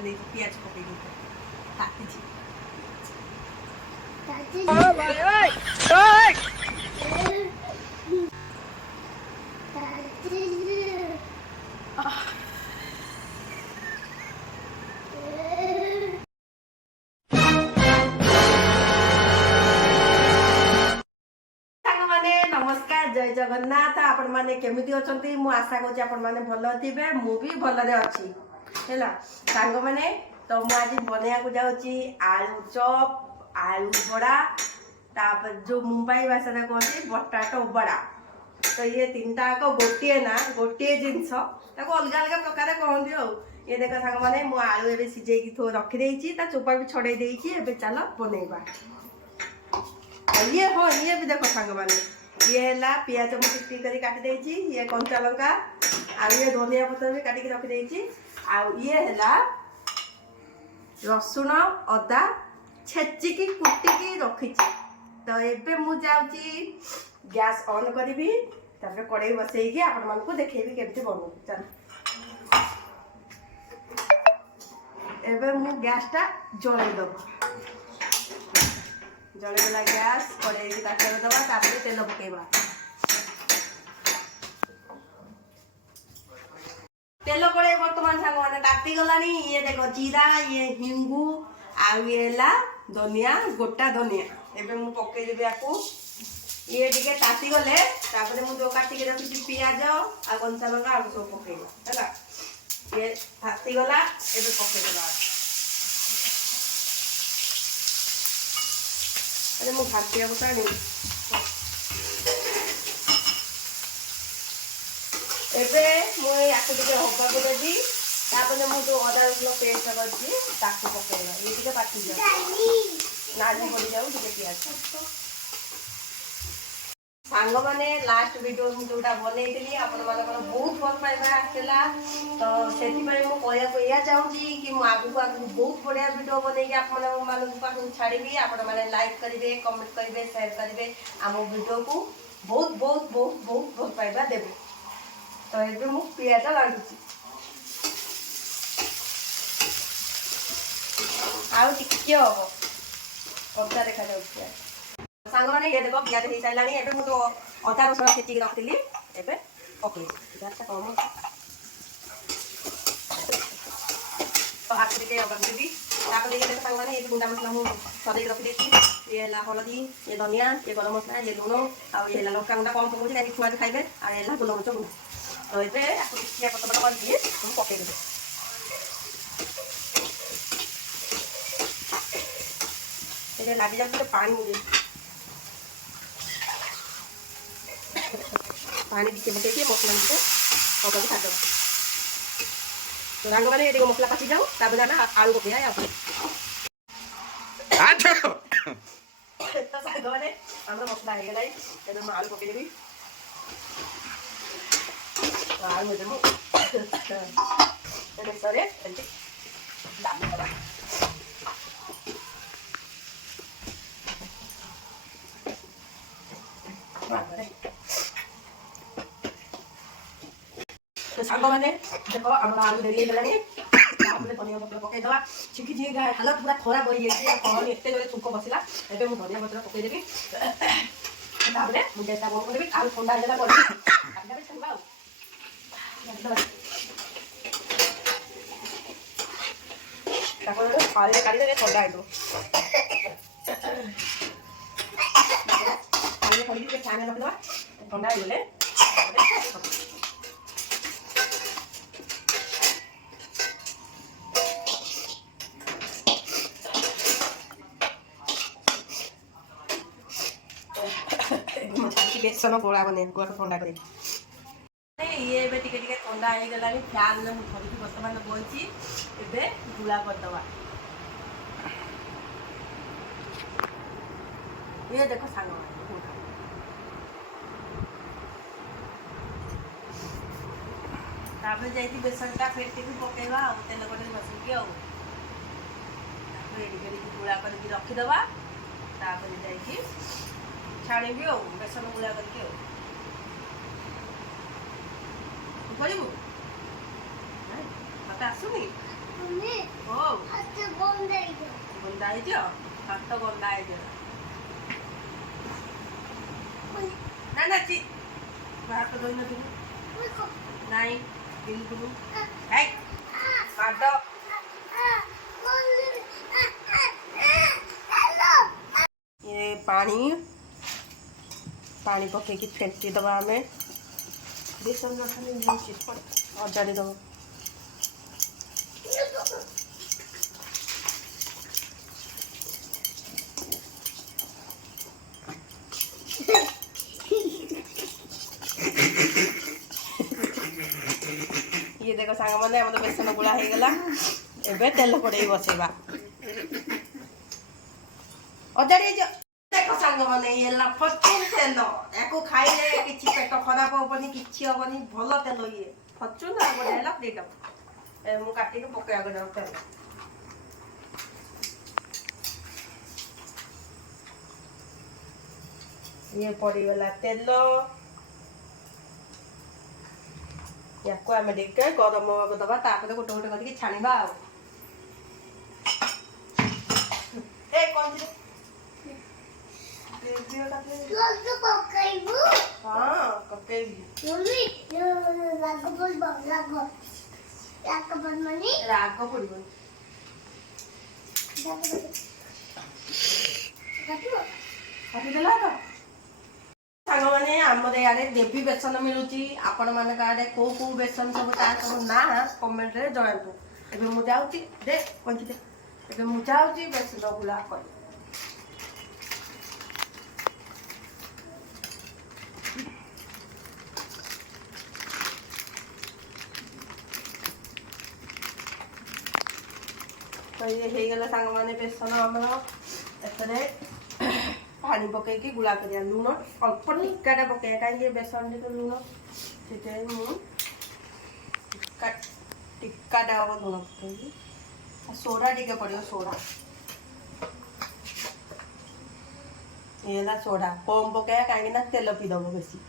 नहीं पियाज पकई काटी नमस्कार जय जगन्नाथ आपण माने केमिति अछंती मु आशा करछि आपण माने भलो थिबे मु भी भलो रे अछि हैला सांग माने तो मु आज बनेया को जाउछि आलू चॉप आलू बड़ा तापर जो मुंबई भाषा रे कहछि बटाटो बड़ा तो ये तीनटा को गोटिए ना गोटिए जिंस ताको अलग अलग प्रकार कहंदी हो ये देखो सांग माने मु आलू एबे सिजेई की थो रखि देइछि ता चोपा भी छडे देइछि एबे चलो बनेबा ये हो ये भी देखो सांग माने ये है पियाज मु टिक करी काटी देइछि ये कंचा लंका आ ये धनिया पत्र भी काटी के रखि देइछि आ ये है रसुण अदा छेची की कुटी की रखिछि तो एबे मु जाउछि गैस ऑन करबी तापर कढ़ाई बसई के आपण मन को देखेबी केमति बनउ चल एबे मु गैस टा जळै दब जले गला गैस कड़े काटे दबा तापर तेल पकेबा तेल कड़े वर्तमान सांग माने ताती गलानी ये देखो जीरा ये हिंगू आ ये ला धनिया गोटा धनिया एबे मु पके देबे आकू ये दिके ताती गले तापर मु जो काटी के रखी पियाज आ कंचा लंका आ सब पकेबा हैला ये ताती गला एबे पके देबा अरे मु भातिया बतानी एबे मु याको दिके होबा को देबी तापर मु जो अदा रसुन पेस्ट करछि ताकू पकेला ये दिके पाटी जा नाली पड़ी जाऊ दिके पियाज सांग माने लास्ट वीडियो मु जोटा बनेइतली आपण मानकर बहुत भल पाइबा आसेला तो सेति पय मु कहया को या चाहूची कि मु आगु बहुत बढ़िया वीडियो बनै के आपण मानन पाखु छाड़ीबी आपण माने लाइक करिवे कमेंट करिवे शेयर करिवे हम वीडियो को बहुत बहुत बहुत बहुत भल पाइबा देबे तो एबे मु पियाज लाडुची आउ टिके हो कच्चा देखा जाउची सांग माने ये देखो पियाज हे साइलानी एबे मु तो अदा रसुन छेची के रखतिली एबे पके पियाज कम तो हाथ के अगर देबी तापर ये देखो सांग माने ये गुंडा मसला मु सदै रखि देती ये ला हलदी ये धनिया ये गरम मसला ये लूण आ ये ला लंका गुंडा कम पकोछि ताकि छुआ खाइबे आ ये ला गोलमरिच गुंडा तो एबे आकु किया पत्ता कर दिए हम पके देबे ये लागी जाते पानी दे पानी दिखे पके के मसला दिखे और खा दो तो रंग माने ये मसला पची जाओ तापर जाना आलू पके आया अपन अच्छा तो साग माने हमरा मसला हे गलाई एबे हम आलू पके देबी आलू देबो एबे सरे एंटी दाम दबा तो सांग माने देखो हमरा आलू देली गलानी तापर धनिया पत्र पके दवा छिकी जी गाय हालत पूरा खराब होई गेछि कोन एते जले छुको बसिला एबे मु धनिया पत्र पके देबी तापर मु जेता बोल करबी आलू ठंडा होला पर आगे भी छुबाओ तापर पानी काढी दे ठंडा आइदो पानी खड़ी के छाने रख दवा ठंडा आइले बेसन गोला बने गोला ठंडा करे ये बे टिके टिके ठंडा आइ गलानी फैन में मु थरी वर्तमान बोइची एबे गुला कर दवा ये देखो सांग तापर जाई बेसन टा फेटी भी पकेवा आ तेल कोटे बसी के आ रेडी करी गुला करके रखी दवा तापर जाई छाड़ी भी बेसन गुला करके करू मत आसुनी ओ गंदा है हाथ गंदा है ना ना ची हाथ धोई न नहीं बिल्कुल है काट ये पानी पानी पकईकि फेंटी दबा आम बेसन अजाड़ी दब ये देख सांग मैंने आम बेसन गुड़ा हो गला एबे तेल कड़े बसैबा अजाड़ी देख सांग मैंने ये फर्चून तेल या खाइले कि पेट खराब हेनी कि हेनी भल तेल ये फर्चून आगे दीटा मुझे काटिक पकड़ा जाऊँ तेल ये पड़गला तेल या आम टे गरम हाँ दबा गोटे गोटे करके छाणीबा राग पड़ो सांग मैंने आमर यारे देवी बेसन मिलूची आपण मान आड़े कौ कौ बेसन सब सब ना कमेंट रे जनातु एबे मु जाउची दे पंची दे एबे मु जाउची बेसन गुला कर तो ये हो गला सांग मैंने बेसन आमर एतरे पानी पकईकि गुला कर लुण अल्प टिकाटा पकड़ कहीं बेसन टे लुण से टिकाटा हम लुण पकईकि सोडा टे पड़ो सोडा ये सोडा कम पकड़ा कहीं तेल पीदब बेसी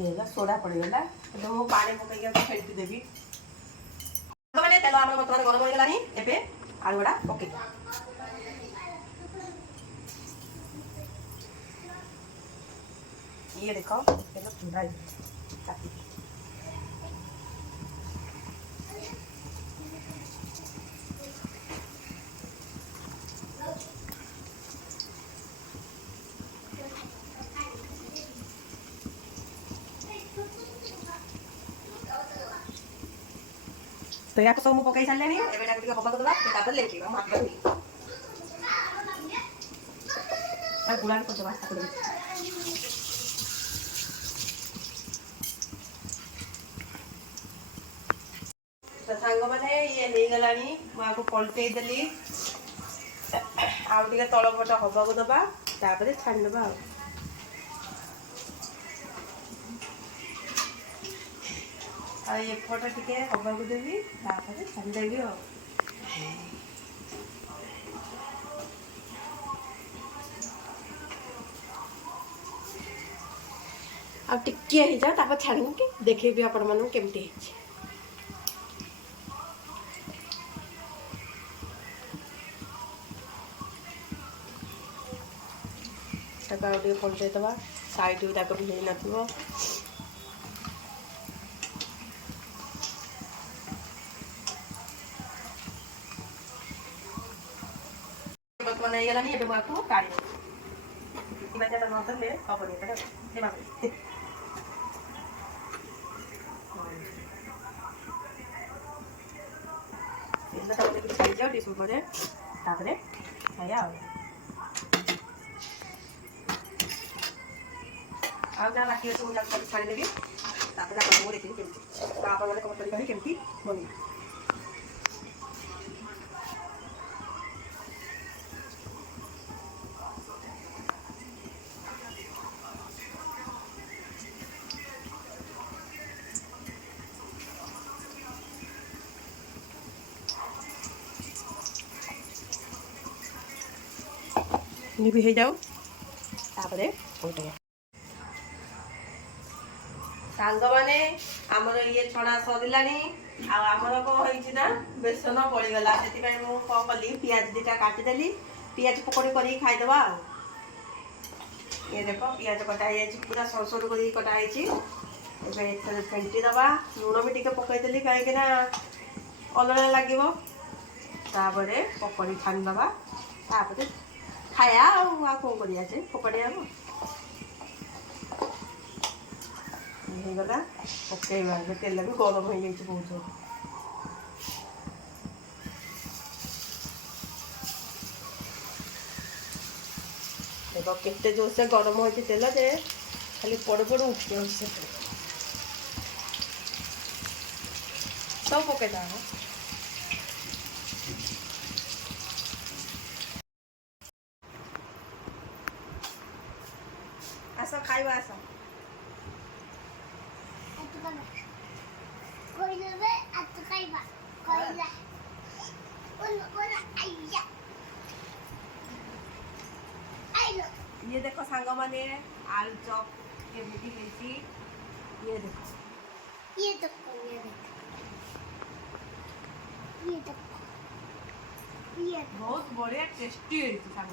ये सोडा पड़गला मुझे पानी पकईकि फेंटी देवी मैंने तेल आम बर्तमान गरम हो गलानी एबे आलू गुड़ा पकई ये देखो पूरा काटी तो या सब मुझे पकई सारे एवं हवा दबा लेके गुड़ा तो सांग मैंने ये हो गलानी मुझे पलटे देली आउ टे तल पट हवा को दबा तापर छाड़ीदबा एपट टे हवा को देवी तापर छाड़ीदेवी आ टिके हो जाए तापर छाड़ी देखेबी आपण मानू केमती टे पलटे दबा साइड भी तक भी न बर्तमान हो गलानी ये मुझे काढ़ी नदेले हेनी छाड़ी जाओ टी स्पून खाया आ जहाँ बाकी अच्छे मुझे छाड़ीदेवी मुझे देखिए केमती मैंने कमेंट कर केमती बन भी हो जाओ सांग मैंने आमर ये छड़ा सरला आमर कौन होना बेसन पड़गला से कली पिज दीटा काटिदेली पियाज पकौड़ी कर खाईदबा। ये देख पियाज कटाई पूरा सर सर कर कटाई। फेंटी दबा लुण भी टे पकईदेली कहीं अलग लगे पकड़ी छाणीदबा खाया कौन करिया से फोपाड़िया गला पकईवा तेल भी गरम हो जाए बहुत। देखो केते जोर से गरम हो तेल जे खाली पड़ पड़ उठ सब पकई आस खाइबा आस ये देखो सांग माने आलू चॉप केमिति हेची ये देखो ये देखो ये देखो ये देखो ये बहुत बढ़िया टेस्टी हेची सांग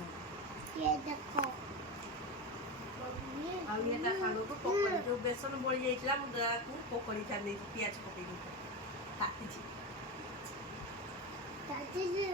ये देखो आ ये ता सांग को पकड़ी जो बेसन बळी जाइतला मु को पकड़ी छान दे पियाज पकई दे काटी छी दादी जी